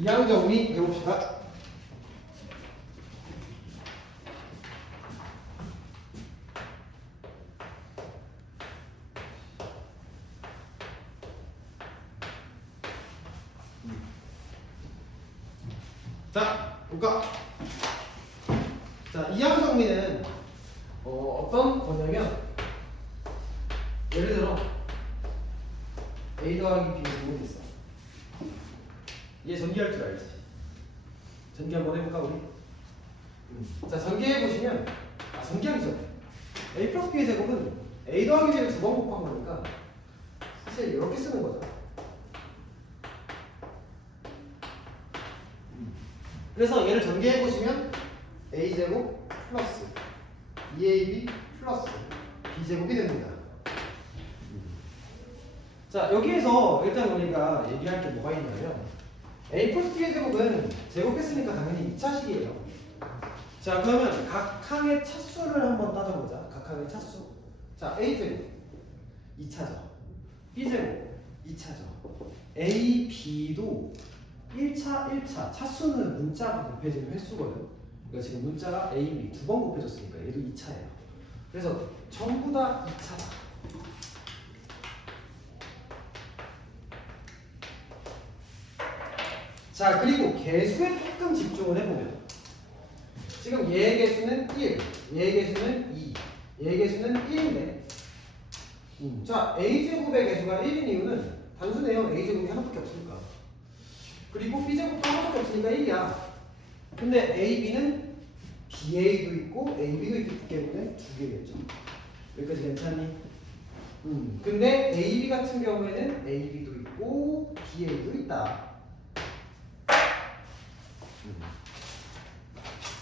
이항 정리 해봅시다. 자, 볼까? 자, 이항 정리는 어떤 거냐면 예를 들어 A 더하기 B 제곱이 있어. 얘 전기할 줄 알지? 전기 한번 해볼까 우리? 자, 전기해 보시면 전기하기 전에 A 플러스 B의 제곱은 A 더하기 B를 두 번 곱한 거니까 사실 이렇게 쓰는 거죠. 그래서 얘를 전개해 보시면 A 제곱 플러스 2AB 플러스 B 제곱이 됩니다. 자, 여기에서 일단 우리가 얘기할 게 뭐가 있냐면 A 플러스 B의 제곱은 제곱했으니까 당연히 2차식이에요. 자, 그러면 각 항의 차수를 한번 따져보자. 각 항의 차수. 자, A 제곱 2차죠. B 제곱 2차죠. A, B도 1차 차수는 문자가 곱해지는 횟수거든. 그러니까 지금 문자가 A, B 두 번 곱해졌으니까 얘도 2차예요. 그래서 전부 다 2차다. 자, 그리고 개수에 조금 집중을 해보면 지금 얘의 개수는 1, 얘의 개수는 2, 얘의 개수는 1인데 자, A제곱의 개수가 1인 이유는 단순해요. A제곱이 하나밖에 없으니까. 그리고 B제곱도 하나밖에 없으니까 1이야. 근데 AB는 BA도 있고 AB도 있기 때문에 두 개겠죠. 여기까지 괜찮니? 근데 AB 같은 경우에는 AB도 있고 BA도 있다.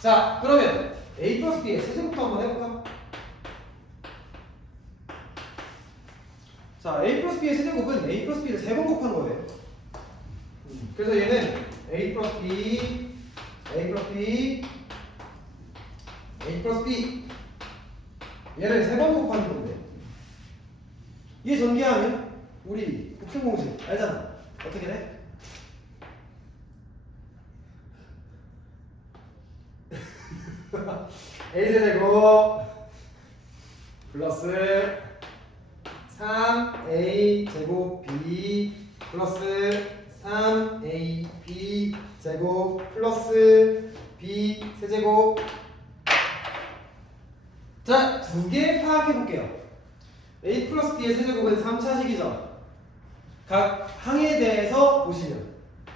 자, 그러면 A 플러스 B의 세제곱도 한번 해볼까? 자, A 플러스 B의 세제곱은 A 플러스 B를 3번 곱한 거예요. 그래서 얘는 A 플러스 B, A 플러스 B, A 플러스 B 얘를 3번 곱하는 건데 얘 전개하면 우리 곱셈 공식 알잖아. 어떻게 돼? A제곱 플러스 3A 제곱 B 플러스 3AB 제곱 플러스 B 세제곱. 자, 두 개 파악해 볼게요. A 플러스 B의 세제곱은 3차식이죠. 각 항에 대해서 보시면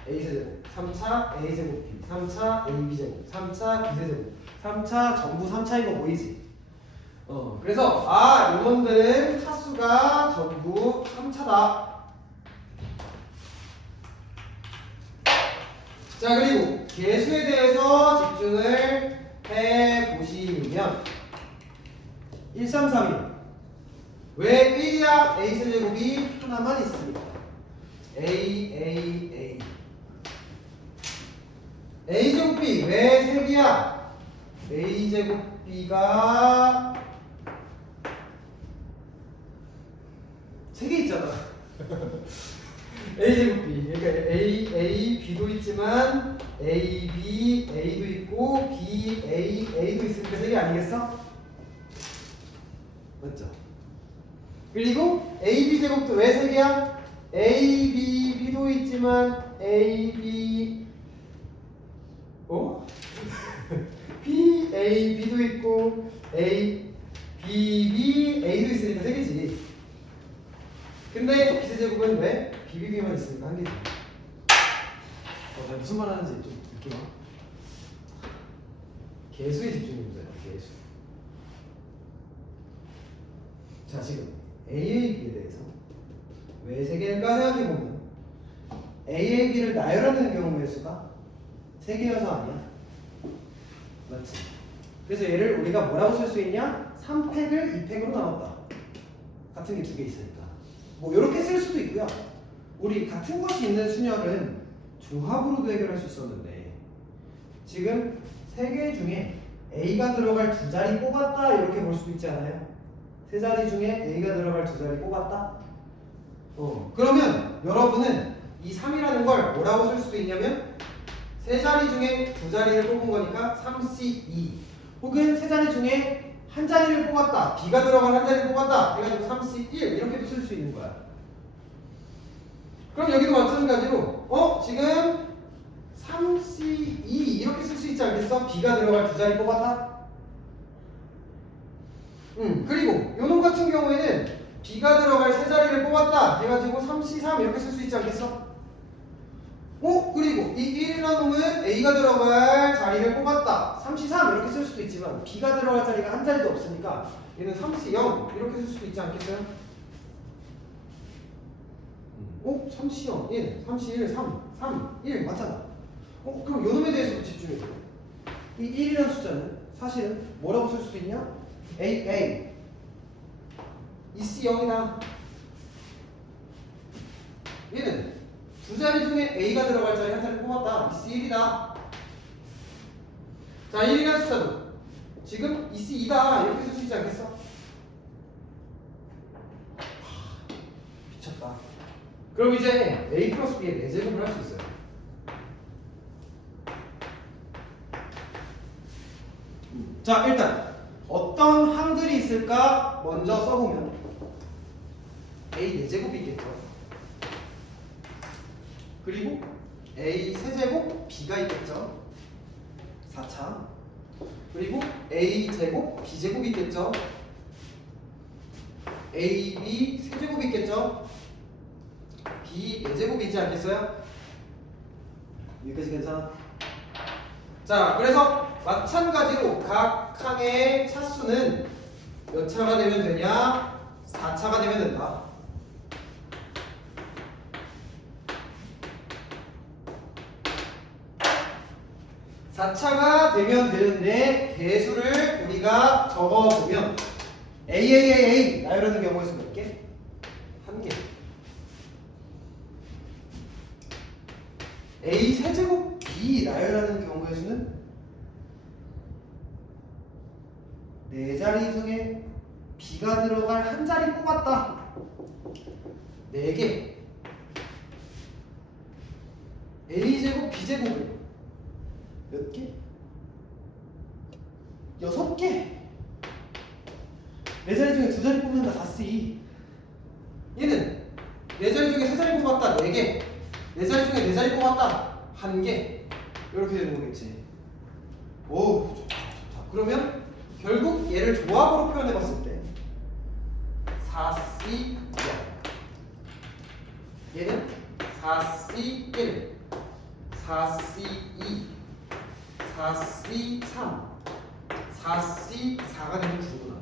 A 세제곱 3차 A 제곱 B 3차 AB 제곱 3차 B 세제곱 3차 전부 3차인 거 보이지? 그래서 요놈들은 차수가 전부 3차다. 자, 그리고 개수에 대해서 집중을 해 보시면 1, 3, 3이 왜 1이야? A 세제곱이 하나만 있습니다. A 제곱 B 왜 3개야? A 제곱 B가 3개 있잖아. A 제곱 B 그러니까 A B도 있지만 A B A도 있고 B A도 있으니까 3개 아니겠어? 맞죠? 그리고 A B 제곱도 왜 3개야? A B B도 있지만 A B B A B도 있고 A B B A도 있으니까 3개지. 근데 B제곱은 왜? BBB만 있으니까 1개지. 내가 무슨 말 하는지 좀 느낌 와? 개수에 집중해 보세요. 개수. 자, 지금 AAB에 대해서 왜 3개일까 생각해보면 AAB를 나열하는 경우의 수가 3개여서 아니야. 맞지? 그래서 얘를 우리가 뭐라고 쓸 수 있냐? 3팩을 2팩으로 나눴다. 같은 게 2개 있으니까. 뭐 이렇게 쓸 수도 있고요. 우리 같은 것이 있는 순열은 조합으로도 해결할 수 있었는데 지금 3개 중에 A가 들어갈 2자리 뽑았다 이렇게 볼 수도 있지 않아요? 3자리 중에 A가 들어갈 2자리 뽑았다? 그러면 여러분은 이 3이라는 걸 뭐라고 쓸 수도 있냐면 세 자리 중에 두 자리를 뽑은 거니까 3C2 혹은 세 자리 중에 한 자리를 뽑았다. B가 들어간 한 자리를 뽑았다. 해가지고 3C1 이렇게도 쓸 수 있는 거야. 그럼 여기도 마찬가지로 지금 3C2 이렇게 쓸 수 있지 않겠어? B가 들어갈 두 자리 뽑았다. 그리고 요놈 같은 경우에는 B가 들어갈 세 자리를 뽑았다 해가지고 3C3 이렇게 쓸 수 있지 않겠어? 그리고 이 1이라는 놈은 A가 들어갈 자리를 뽑았다 3C3 이렇게 쓸 수도 있지만 B가 들어갈 자리가 한 자리도 없으니까 얘는 3C0 이렇게 쓸 수도 있지 않겠어요? 3C0 1 3C1 3 1 맞잖아. 그럼 요놈에 대해서도 집중해 줘. 이 1이라는 숫자는 사실은 뭐라고 쓸 수도 있냐? A EC0이다. 얘는 두 자리 중에 A가 들어갈 자리 한 자리 뽑았다. EC1이다. 자, 1이라는 숫자도 지금 EC2다. 이렇게 쓸 수 있지 않겠어? 미쳤다. 그럼 이제 A 플러스 B의 4제곱을 할 수 있어요. 자, 일단 어떤 항들이 있을까 먼저 써보면 A 4제곱이 있겠죠. 그리고 A 세제곱 B가 있겠죠. 4차. 그리고 A 제곱 B 제곱이 있겠죠. A, B 세제곱이 있겠죠. B 4제곱이 있지 않겠어요? 여기까지 괜찮아? 자, 그래서 마찬가지로 각 항의 차수는 몇 차가 되면 되냐? 4차가 되면 된다. (4차가) 되면 되는데 개수를 우리가 적어보면 A 나열하는 경우에서 몇 개? 1개. A 세제곱 B 나열하는 경우의 수는 4자리 중에 B가 들어갈 한 자리 뽑았다. 4개. A제곱 B제곱은 몇 개? 6개. 4자리 중에 2자리 뽑는다. 4C. 얘는 4자리 중에 3자리 뽑았다. 4개. 4자리 중에 4자리 뽑았다. 1개. 이렇게 되는 거겠지. 오, 좋다. 그러면 결국 얘를 조합으로 표현해 봤을 때 4C0 얘는 4C1 4C2 4C3 4C4가 되면 충분하다.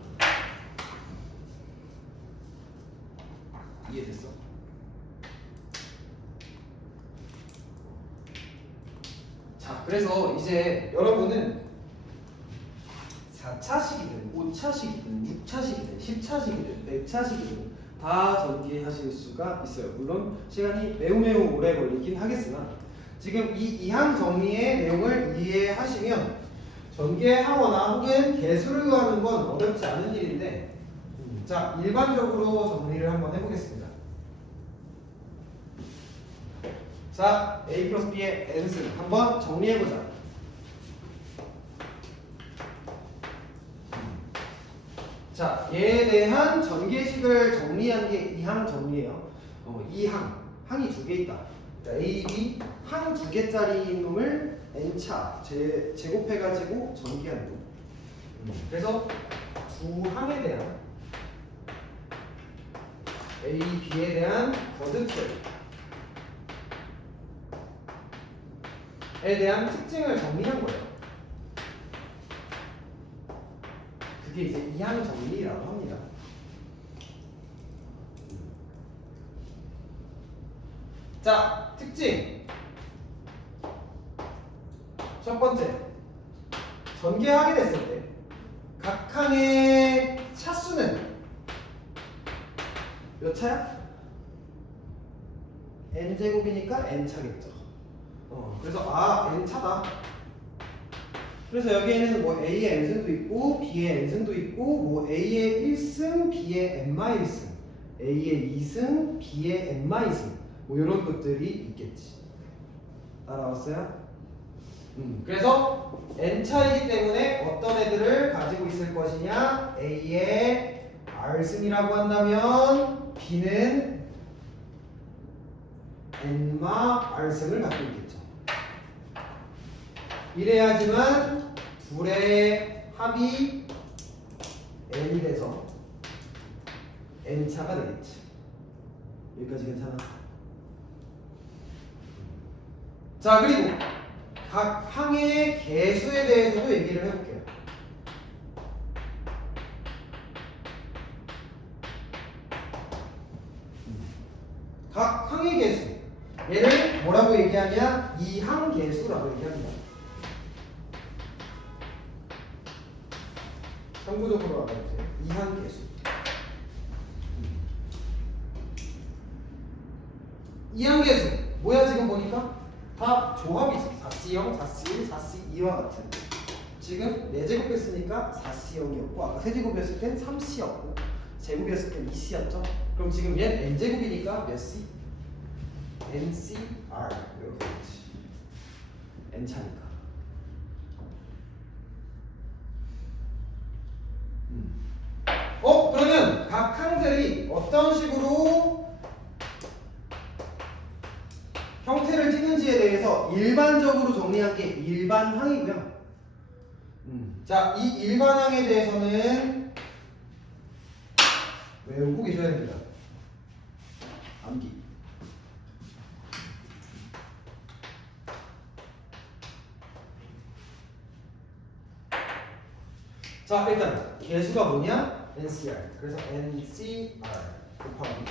이해됐어? 자, 그래서 이제 여러분은 4차식이든 5차식이든 6차식이든 10차식이든 100차식이든 다 전개하실 수가 있어요. 물론 시간이 매우 오래 걸리긴 하겠으나 지금 이 이항 정리의 내용을 이해하시면 전개하거나 혹은 개수를 구하는 건 어렵지 않은 일인데 자, 일반적으로 정리를 한번 해보겠습니다. 자, A 플러스 B의 n승 한번 정리해보자. 자, 얘에 대한 전개식을 정리한 게 이항 정리예요. 항이 2개 있다. A, B 항 2개짜리 놈을 n차 제곱해가지고 전개한 놈. 그래서 두 항에 대한 A, B에 대한 거듭설에 대한 특징을 정리한 거예요. 그게 이제 이항 정리라고 합니다. 자, 특징. 첫 번째. 전개하게 됐을 때 각 항의 차수는 몇 차야? n제곱이니까 n차겠죠. 그래서 n차다. 그래서 여기에는 뭐 A의 n승도 있고 B의 n승도 있고 뭐 A의 1승, B의 n-승, A의 2승, B의 n-승 뭐 이런 것들이 있겠지. 따라왔어요? 그래서 n차이기 때문에 어떤 애들을 가지고 있을 것이냐? A의 R승이라고 한다면 B는 n마 R승을 갖고 있겠죠. 이래야지만 둘의 합이 n이 돼서 n차가 되겠지. 여기까지 괜찮아? 자, 그리고 각 항의 개수에 대해서도 얘기를 해볼게요. 각 항의 개수, 얘를 뭐라고 얘기하냐? 이항 개수라고 얘기합니다. 참고적으로 알아주세요. 이항 개수. 이항 개수 뭐야? 지금 보니까 다 조합이지. 4C0, 4C1, 4C2와 같은. 지금 4제곱 했으니까 4C0이었고 아까 세제곱이었을 땐 3C였고 제곱이었을 땐 2C였죠. 그럼 지금 얘는 n제곱이니까 몇 C? NCR 이렇게 되지. n차니까. 그러면 각 항들이 어떤 식으로 형태를 띠는지에 대해서 일반적으로 정리한 게 일반항이고요. 자, 이 일반항에 대해서는 외우고 계셔야 됩니다. 암기. 자, 일단 개수가 뭐냐? NCR. 그래서 NCR 곱하기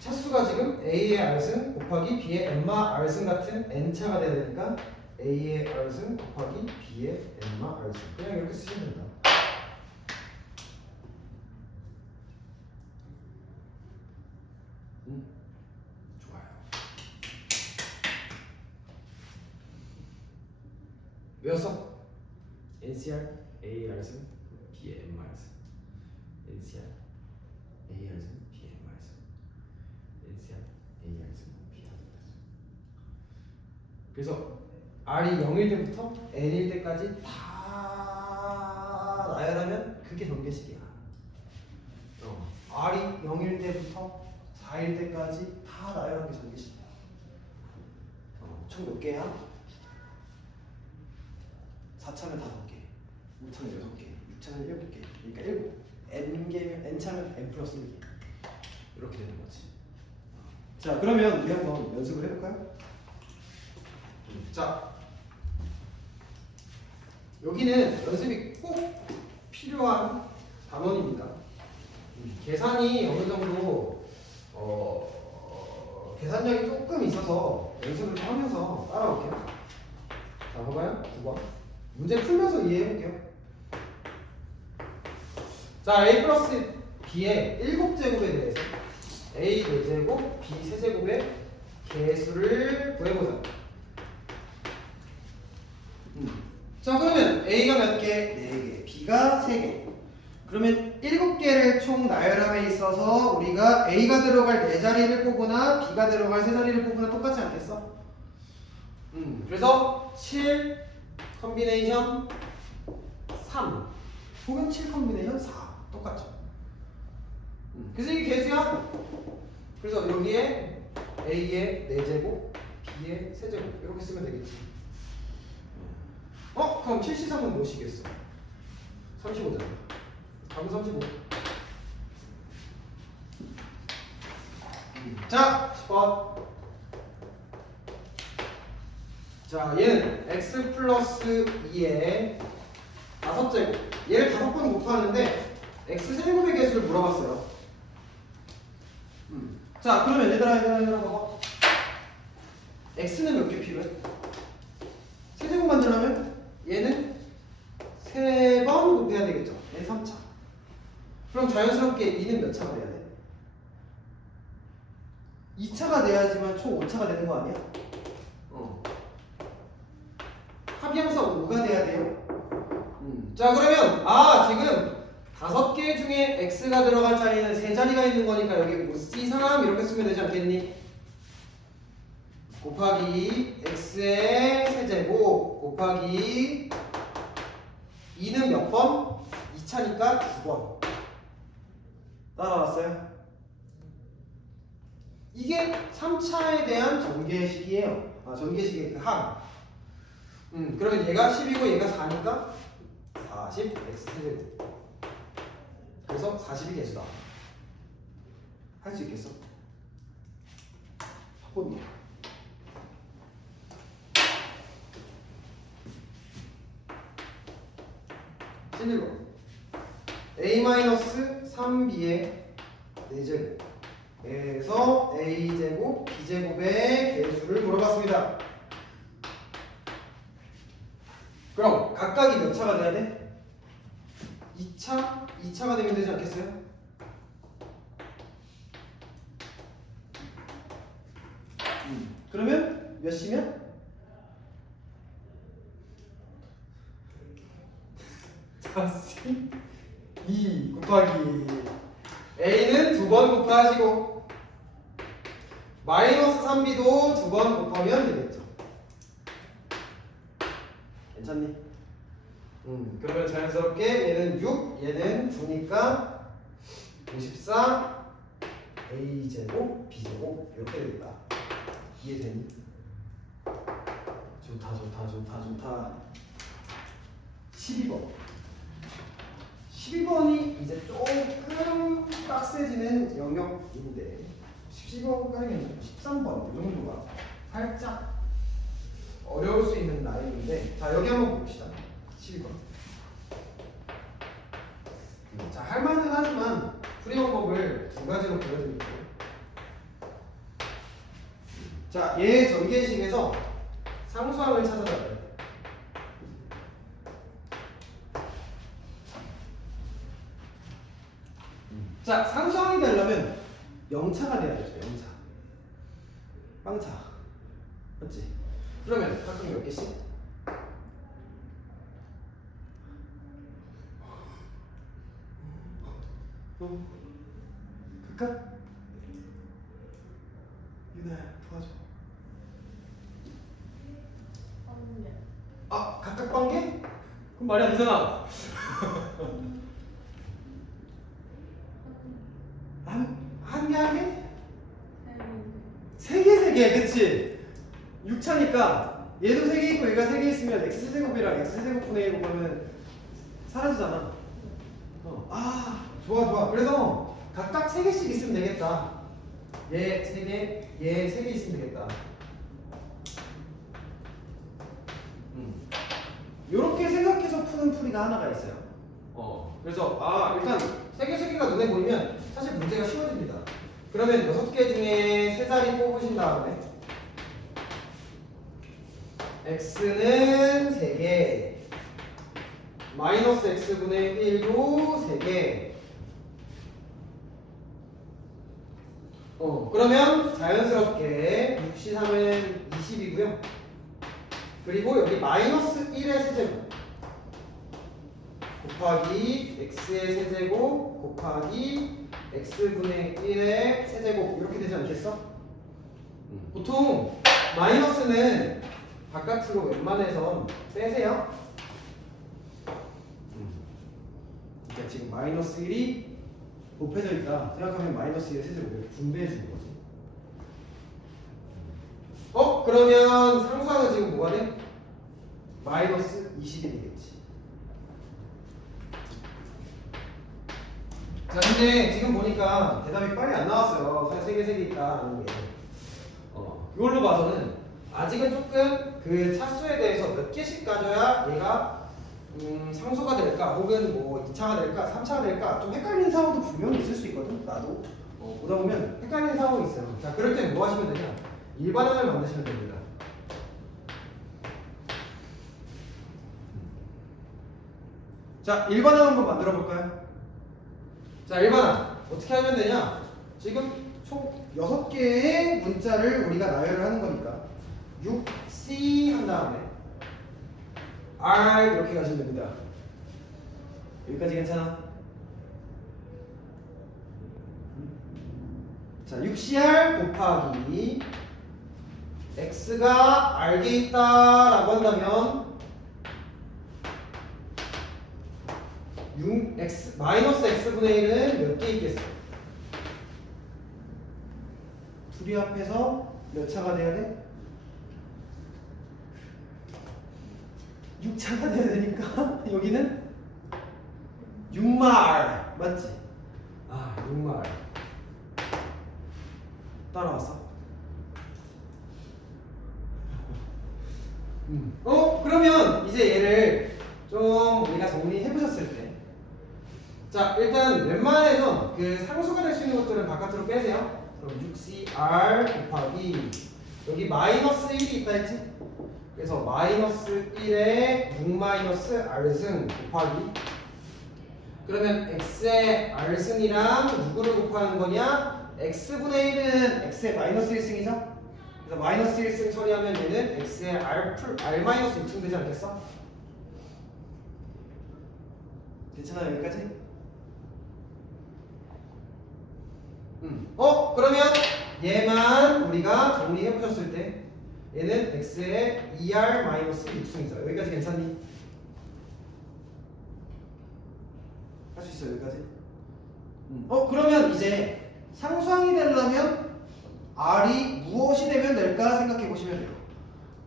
차수가 지금 A의 R승 곱하기 B의 N마 R승 같은 N차가 돼야 되니까 A의 R승 곱하기 B의 N마 R승. 그냥 이렇게 쓰시면 된다. 좋아요. 외웠어? NCR A의 R승 B의 N마 R승. NCR A의 R승 B의 N마 R승. NCR A의 R승 B의 N마 R승. 그래서 R이 0일 때부터 N일 때까지 다 나열하면 그게 전개식이야. R이 0일 때부터 4일 때까지 다 나열한 게 전개식이야. 총 몇 개야? 4차면 5개, 5차면 6개, 6차면 7개. 그러니까 7. N개면 N차면 N 플러스 1개. 이렇게 되는 거지. 자, 그러면 우리 한번 연습을 해볼까요? 자, 여기는 연습이 꼭 필요한 단원입니다. 계산이 어느 정도 계산량이 조금 있어서 연습을 좀 하면서 따라올게요. 자, 봐봐요. 9번 문제 풀면서 이해해볼게요. 자, A 플러스 B의 7제곱에 대해서 A 4제곱, B 3제곱의 개수를 구해보자. 자, 그러면 A가 몇 개? 4개, B가 3개. 그러면 7개를 총 나열함에 있어서 우리가 A가 들어갈 4자리를 뽑거나 B가 들어갈 3자리를 뽑거나 똑같지 않겠어? 그래서 7 컨비네이션 3 혹은 7 컨비네이션 4 똑같죠. 그래서 이게 개수야. 그래서 여기에 A의 4제곱, B의 3제곱 이렇게 쓰면 되겠지. 그럼 7C3은 무엇이겠어? 35잖아. 답은 35. 자, 10번. 자, 얘는 x 플러스 2의 5제곱. 얘를 5번 곱하는데 x 세제곱의 개수를 물어봤어요. 자, 그러면 얘들아 봐봐. x는 몇 개 필요해? 세제곱 만들려면 얘는 3번 곱해야 되겠죠. 얘 3차. 그럼 자연스럽게 2는 몇 차가 돼야 돼? 2차가 돼야지만 총 5차가 되는 거 아니야? 합이 항상 5가 돼야 돼요. 자, 그러면 지금 5개 중에 x가 들어갈 자리는 3자리가 있는 거니까 여기 뭐 C3 이렇게 쓰면 되지 않겠니? 곱하기 x의 세제곱 곱하기 2는 몇 번? 2차니까 2번. 따라왔어요? 이게 3차에 대한 전개식이에요. 전개식의 그 항. 그러면 얘가 10이고 얘가 4니까 40 x 세제곱. 그래서 40이 개수다. 할 수 있겠어? 학원이야. 찐일로 a-3b의 4제곱에서 a제곱, b제곱의 개수를 물어봤습니다. 그럼 각각이 몇 차가 돼야 돼? 2차? 2차가 되면 되지 않겠어요? 그러면 몇 시면? 2 곱하기 a는 2번 곱하시고 마이너스 3b도 2번 곱하면 되겠죠. 괜찮니? 그러면 자연스럽게 얘는 6, 얘는 9니까 54 a제곱 b제곱 이렇게 되겠다. 이해되니? 좋다. 12번. 12번이 이제 조금 빡세지는 영역인데 12번까지 괜찮아요. 13번 이 정도가 살짝 어려울 수 있는 라인인데 자 여기 한번 봅시다. 12번. 자 할만은 하지만 풀이 방법을 두 가지로 보여드릴게요. 자, 얘 전개식에서 상수항을 찾아봐요. 자, 상수항이 되려면 0차가 돼야 되죠. 0차. 빵차. 맞지? 그러면 각각 몇 개씩? 각각? 유나야 도와줘. 각각 빵개? 그럼 말이 안 되잖아. 한 개? 세 개, 그치? 6차니까 얘도 3개 있고 얘가 3개 있으면 x제곱이랑 x제곱분의 1 보면 사라지잖아. 좋아. 그래서 각각 3개씩 있으면 되겠다. 얘 3개, 얘 3개 있으면 되겠다. 요렇게 생각해서 푸는 풀이가 하나가 있어요. 그래서 일단 3개가 눈에 보이면 사실 문제가 쉬워집니다. 그러면 6개 중에 3자리 뽑으신 다음에 x는 3개, 마이너스 x분의 1도 3개. 그러면 자연스럽게 6C3은 20이고요. 그리고 여기 마이너스 1의 세제곱 곱하기 x의 세제곱 곱하기 x분의 1의 세제곱 이렇게 되지 않겠어? 보통 마이너스는 바깥으로 웬만해선 빼세요. 그러니까 지금 마이너스 1이 곱해져 있다 생각하면 마이너스 1의 세제곱을 분배해 주는 거지. 그러면 상수항은 지금 뭐가 돼? 마이너스 20이 되겠지. 자, 근데 지금 보니까 대답이 빨리 안 나왔어요. 사실 3개 있다는 게. 이걸로 봐서는 아직은 조금 그 차수에 대해서 몇 개씩 가져야 얘가 상수가 될까, 혹은 뭐 2차가 될까, 3차가 될까 좀 헷갈리는 상황도 분명히 있을 수 있거든. 나도 보다 보면 헷갈리는 상황이 있어요. 자, 그럴 때 뭐 하시면 되냐? 일반항을 만드시면 됩니다. 자, 일반항 한번 만들어 볼까요? 자, 일반항 어떻게 하면 되냐? 지금 총 6개의 문자를 우리가 나열을 하는 거니까 6C 한 다음에 R 이렇게 가시면 됩니다. 여기까지 괜찮아? 자, 6CR 곱하기 x가 R에 있다라고 한다면 마이너스 x분의 1은 몇 개 있겠어? 둘이 합해서 몇 차가 돼야 돼? 6차가 돼야 되니까 여기는 6마R 맞지? 아 6마R 따라왔어? 그러면 이제 얘를 좀 우리가 정리해 보셨을 때, 자 일단 웬만해서 그 상수가 될 수 있는 것들은 바깥으로 빼세요. 그럼 6cr 곱하기 여기 마이너스 1이 있다 했지? 그래서 마이너스 1에 6 마이너스 r승 곱하기, 그러면 x의 r승이랑 누구를 곱하는 거냐? x분의 1은 x의 마이너스 1승이죠? 그래서 마이너스 1승 처리하면 얘는 x의 r 마이너스 6승 되지 않겠어? 괜찮아요 여기까지? 그러면 얘만 우리가 정리해 보셨을 때 얘는 x의 2r 마이너스 6승이죠. 여기까지 괜찮니? 할 수 있어요 여기까지? 그러면 이제 상수항이 되려면 r이 무엇이 되면 될까 생각해 보시면 돼요.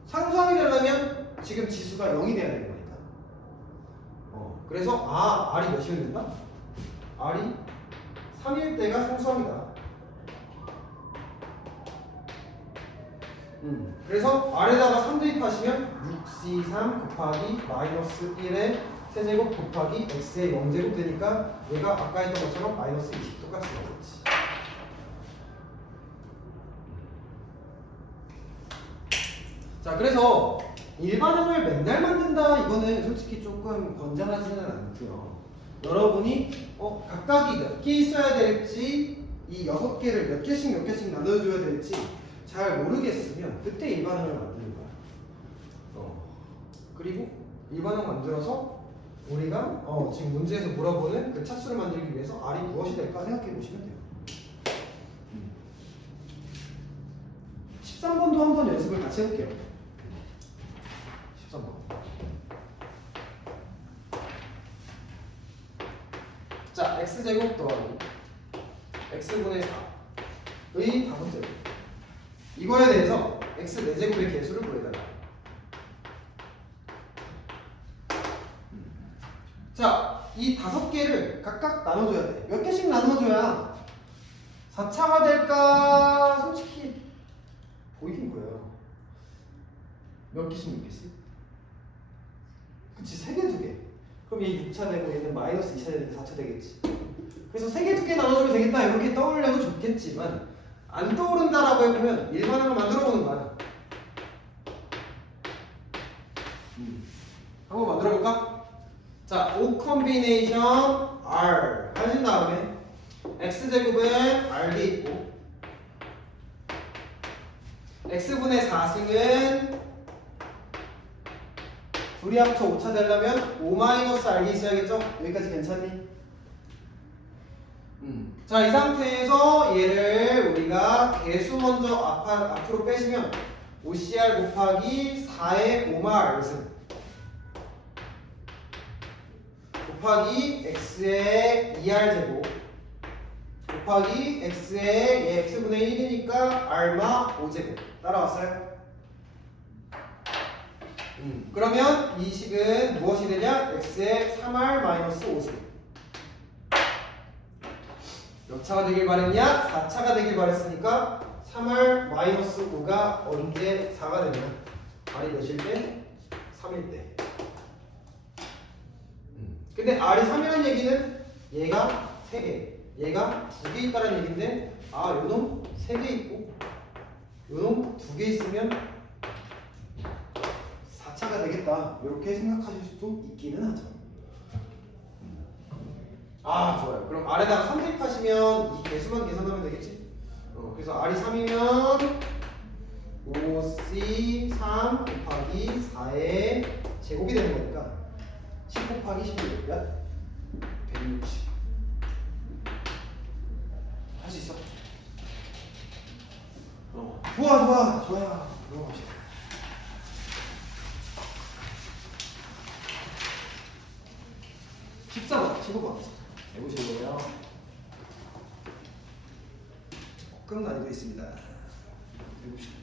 상수항이 되려면 지금 지수가 0이 돼야 되는 거니까. 그래서 r이 몇이면 된다? r이 3일 때가 상수항이다. 그래서 r에다가 3 대입하시면 6c3 곱하기 마이너스 1의 세제곱 곱하기 x의 0제곱 되니까 얘가 아까 했던 것처럼 마이너스 20 똑같이 나오겠지. 자 그래서 일반항을 맨날 만든다 이거는 솔직히 조금 권장하지는 않고요. 여러분이 각각이 몇 개 있어야 될지, 이 6개를 몇 개씩 나눠줘야 될지 잘 모르겠으면 그때 일반항을 만드는 거야. 그리고 일반항 만들어서 우리가 지금 문제에서 물어보는 그 차수를 만들기 위해서 r이 무엇이 될까 생각해 보시면 돼요. 13번도 한번 연습을 같이 해볼게요. 13번. 자, x제곱 더하기 x분의 4의 5제곱. 이거에 대해서 x 4제곱의 개수를 구해달라. 자, 이 5개를 각각 나눠줘야 돼. 몇 개씩 나눠줘야 4차가 될까? 솔직히 보이긴 거예요. 몇 개씩 있겠어? 그치, 3개, 2개. 그럼 얘 6차 되고 얘는 마이너스 2차 되니까 4차 되겠지. 그래서 3개, 2개 나눠주면 되겠다 이렇게 떠올려도 좋겠지만 안 떠오른다라고 해보면 일반항을 만들어보는 거야. 한번 만들어볼까? 자, O 콤비네이션 R 하신 다음에 x제곱은 R이 있고 x분의 4승은 둘이 합쳐 5차 되려면 5-R이 있어야겠죠? 여기까지 괜찮니? 자, 이 상태에서 얘를 우리가 개수 먼저 앞으로 빼시면 5CR 곱하기 4의 5-R승 곱하기 x의 2r제곱 곱하기 x의 x분의 1이니까 r마 5제곱 따라왔어요? 그러면 이 식은 무엇이 되냐? x의 3r 마이너스 5승. 몇 차가 되길 바랬냐? 4차가 되길 바랬으니까 3r 마이너스 5가 언제 4가 되냐? r이 몇일 때? 3일 때. 근데 r이 3이라는 얘기는 얘가 3개, 얘가 2개 있다는 얘기인데 요놈 3개 있고 요놈 2개 있으면 4차가 되겠다 이렇게 생각하실 수도 있기는 하죠. 좋아요. 그럼 r에다가 3 대입하시면 이 개수만 계산하면 되겠지? 그래서 r이 3이면 5c3 곱하기 4의 제곱이 되는 거니까 10 곱하기 16 몇? 160. 할 수 있어? 좋아. 들어갑시다. (14번) (15번) 해보시고요. 조금 난이도 있습니다. 해봅시다.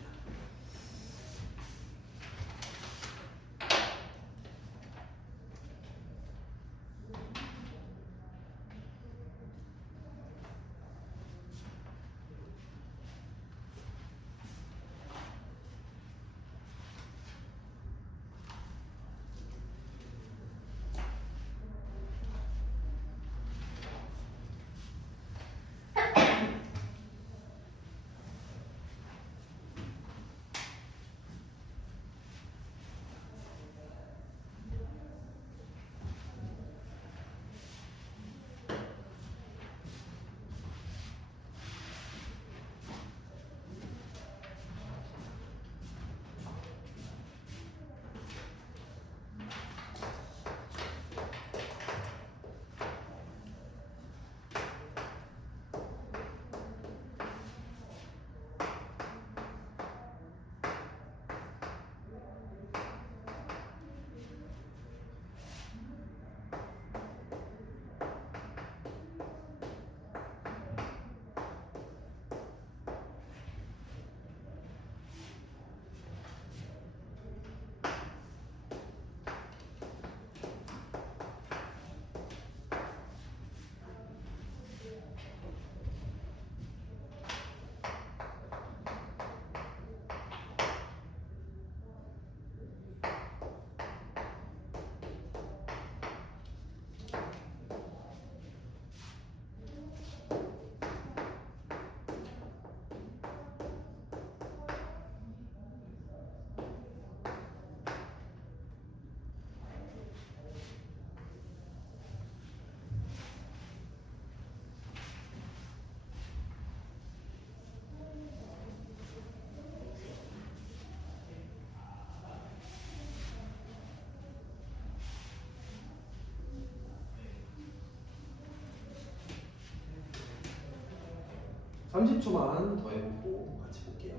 (30초만) 더 해보고 같이 볼게요.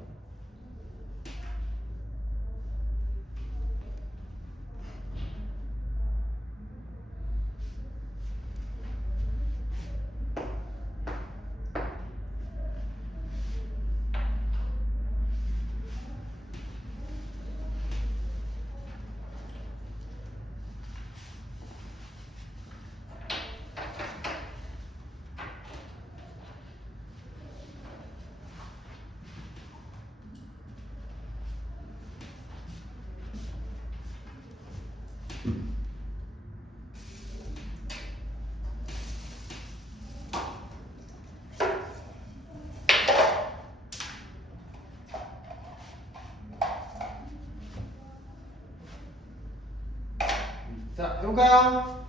자, 해볼까요?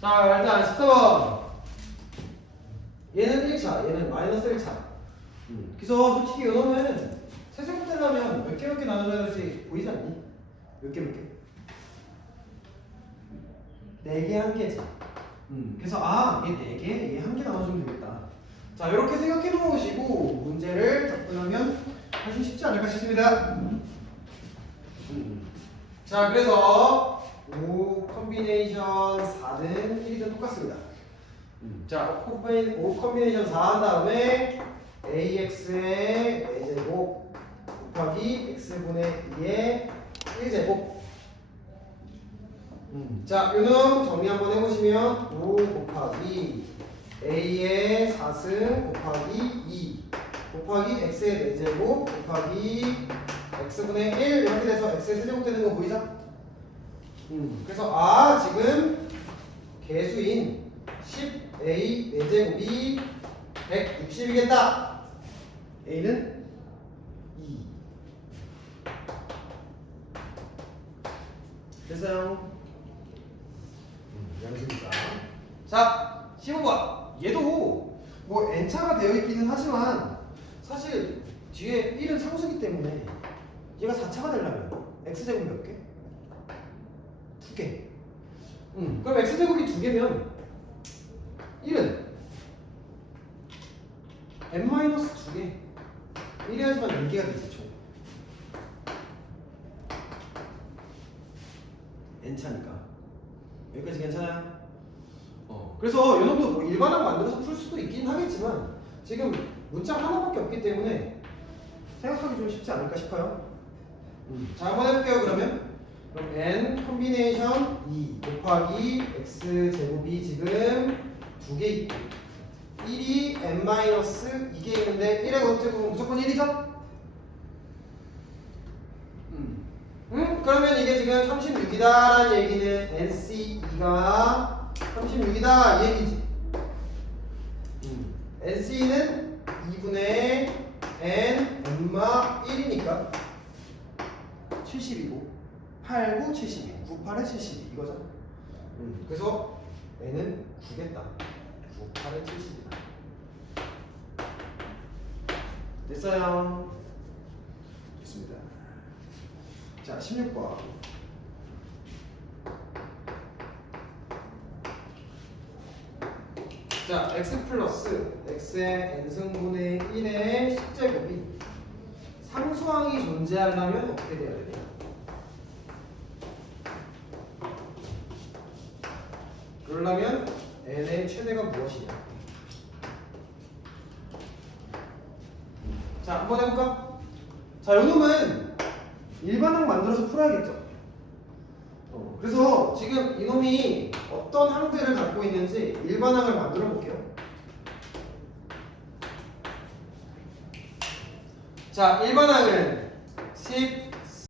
자, 일단 14번. 얘는 1차, 얘는 마이너스 1차. 그래서 솔직히 이거는 세제곱 되려면 몇 개 나눠줘야 될지 보이지 않니? 몇 개? 4개, 1개지. 그래서 얘 4개, 얘 1개 나눠주면 되겠다. 자, 이렇게 생각해 놓으시고 문제를 접근하면 사실 쉽지 않을까 싶습니다. 자, 그래서 5 컨비네이션 4는 1이든 똑같습니다. 자, 5 컨비네이션 4 한 다음에 AX의 4제곱 곱하기 X분의 2의 1제곱. 자, 요놈 정리 한번 해보시면 5 곱하기 A의 4승 곱하기 2 곱하기 X의 4제곱 곱하기 X분의 1 이렇게 돼서 X의 세제곱 되는 거 보이죠? 그래서 지금 개수인 10A 4제곱이 160이겠다. A는 2. 됐어요? 양수니까. 자, 15번. 얘도 뭐 n차가 되어 있기는 하지만 사실 뒤에 1은 상수기 때문에 얘가 4차가 되려면 x제곱 몇 개? 2개. 그럼 x제곱이 2개면 1은 n-2개 1이 하지만 4개가 되지 총. n차니까. 여기까지 괜찮아요? 그래서 이 정도 뭐 일반항 만들어서 풀 수도 있긴 하겠지만 지금 문자 하나밖에 없기 때문에 생각하기 좀 쉽지 않을까 싶어요. 자, 한번 해볼게요. 그럼 n 콤비네이션 2 곱하기 x 제곱이 지금 두 개 있고 1이 n 마이너스 2개 있는데 1의 거듭제곱은 무조건 1이죠? 그러면 이게 지금 36이다라는 얘기는 NC2가 36이다 이 얘기지. NC는 2분의 N 엄마 1이니까 70이고 8, 9, 72 9, 8에 72 이거잖아. 그래서 N은 9겠다. 9, 8에 70이다. 됐어요? 됐습니다. 자, 16번. 자, x 플러스 x의 n승분의 1의 10제곱이 상수항이 존재하려면 어떻게 돼야 되냐? 그러려면 n의 최대가 무엇이냐? 자, 한번 해볼까? 자, 요놈은 일반항 만들어서 풀어야겠죠? 그래서 지금 이놈이 어떤 항들을 갖고 있는지 일반항을 만들어 볼게요. 자, 일반항은 10,